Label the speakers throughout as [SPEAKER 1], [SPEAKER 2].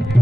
[SPEAKER 1] you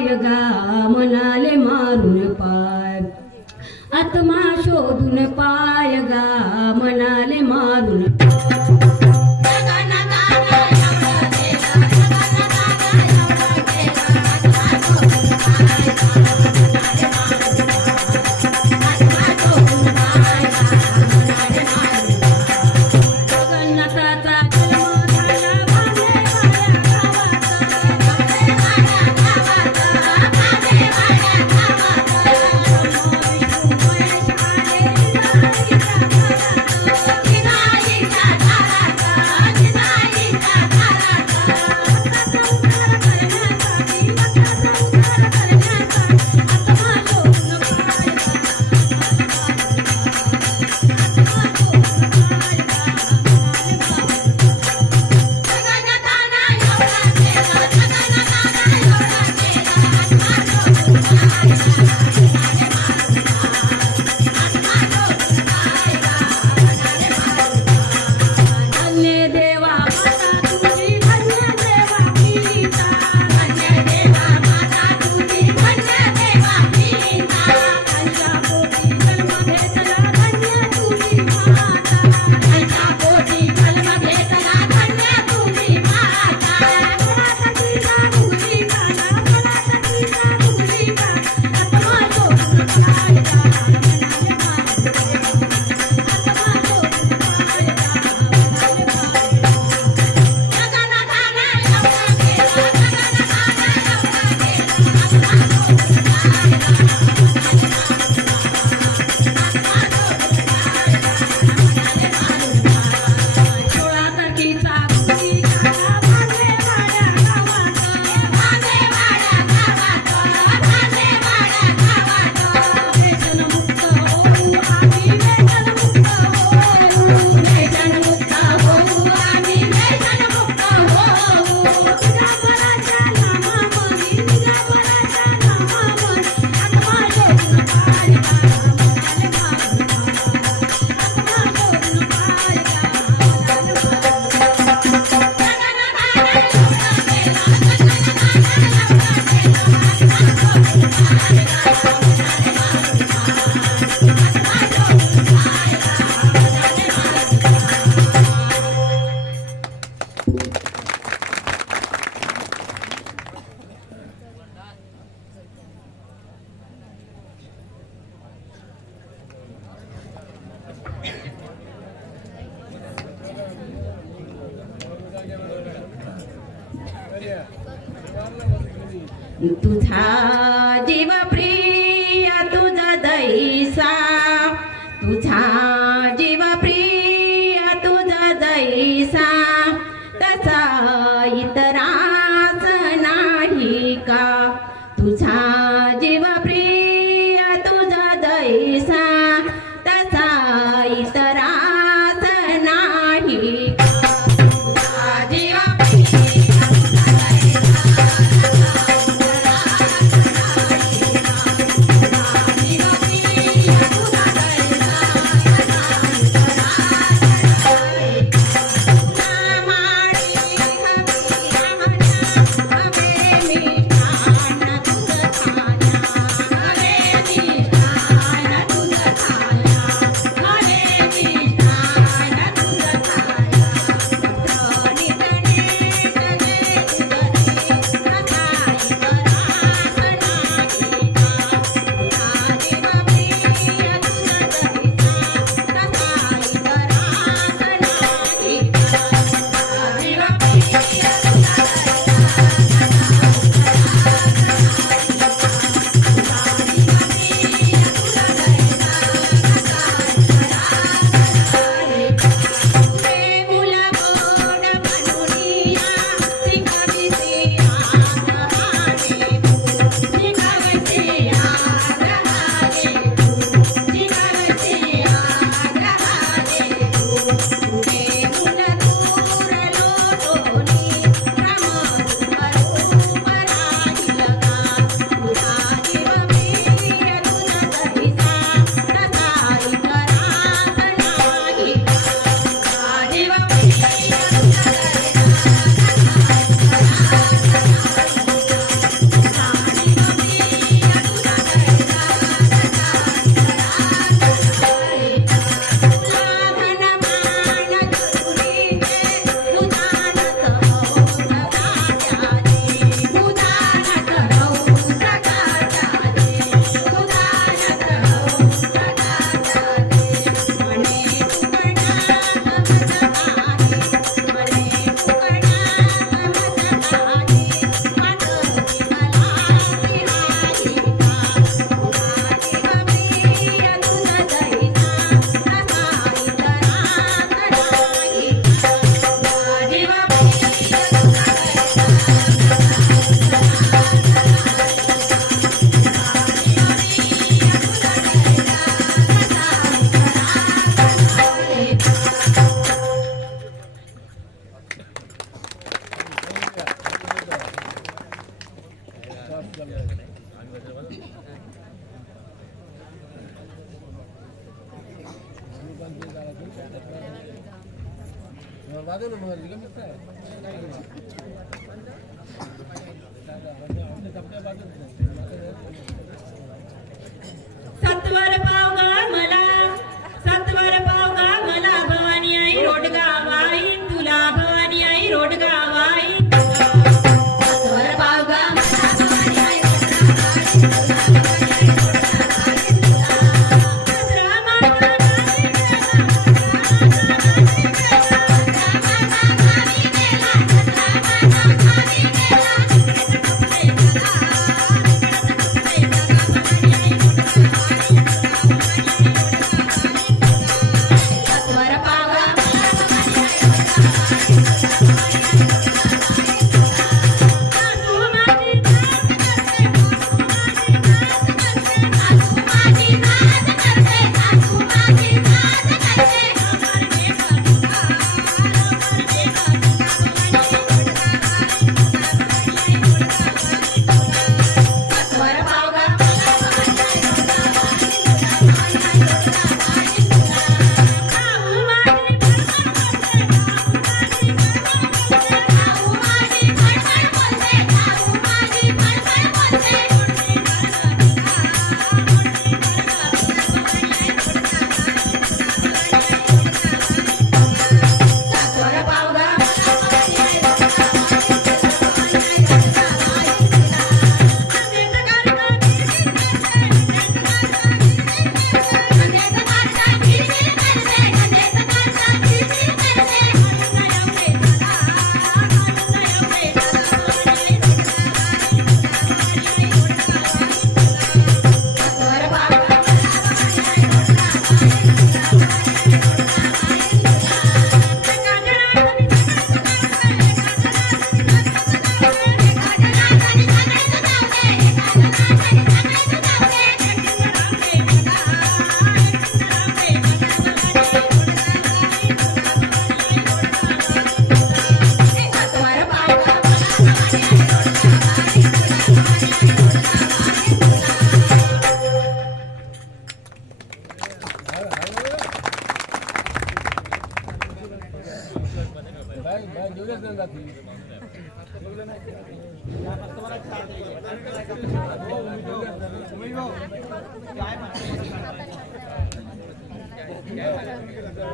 [SPEAKER 1] पाय गा मनाले मारून पाय. आत्मा शोधून पाय गा मनाले मारून पाय. Yeah.
[SPEAKER 2] तुथा जीव प्रिय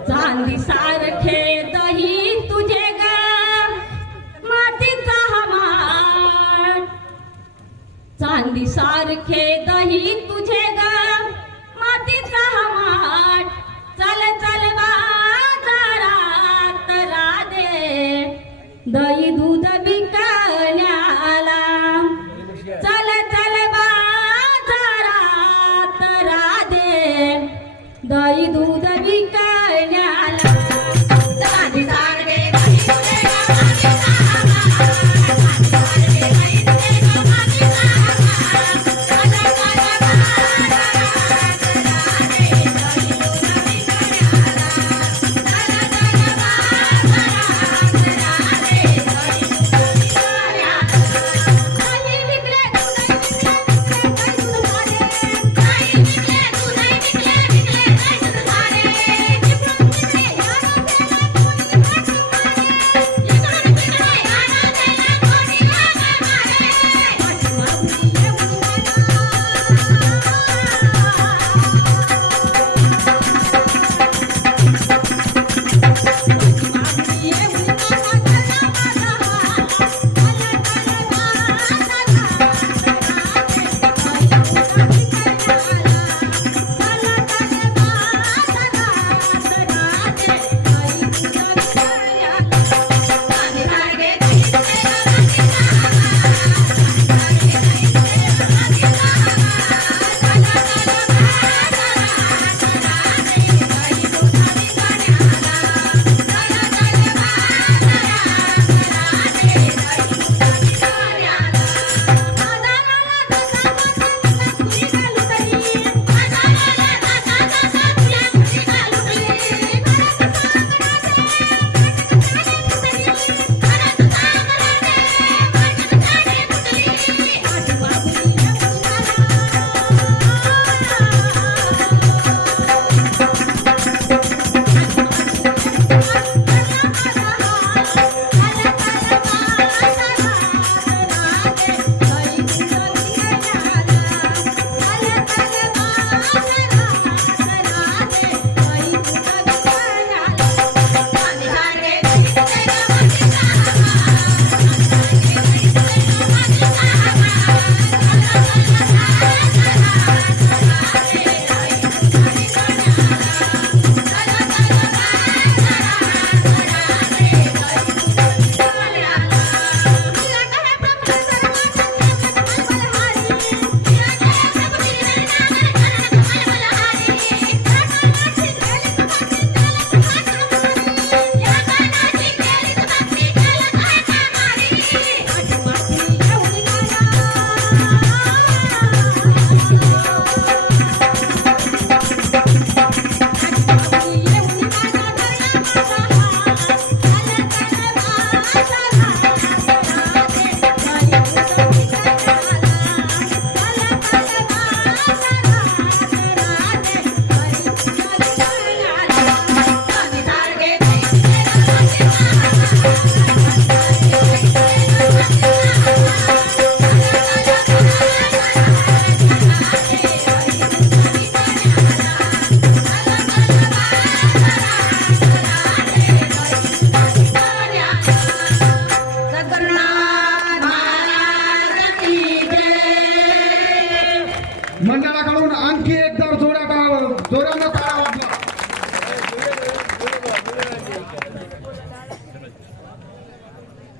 [SPEAKER 1] चांदी सारखे दही तुझे मातीचा हमार. चांदी सारखे दही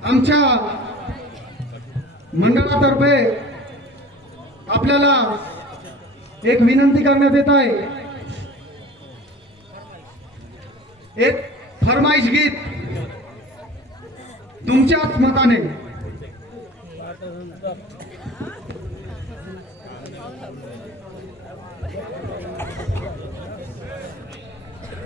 [SPEAKER 3] आमच्या मंडळातर्फे आपल्याला एक विनंती करण्यात येत आहे. एक फरमाईश गीत तुमच्याच मताने.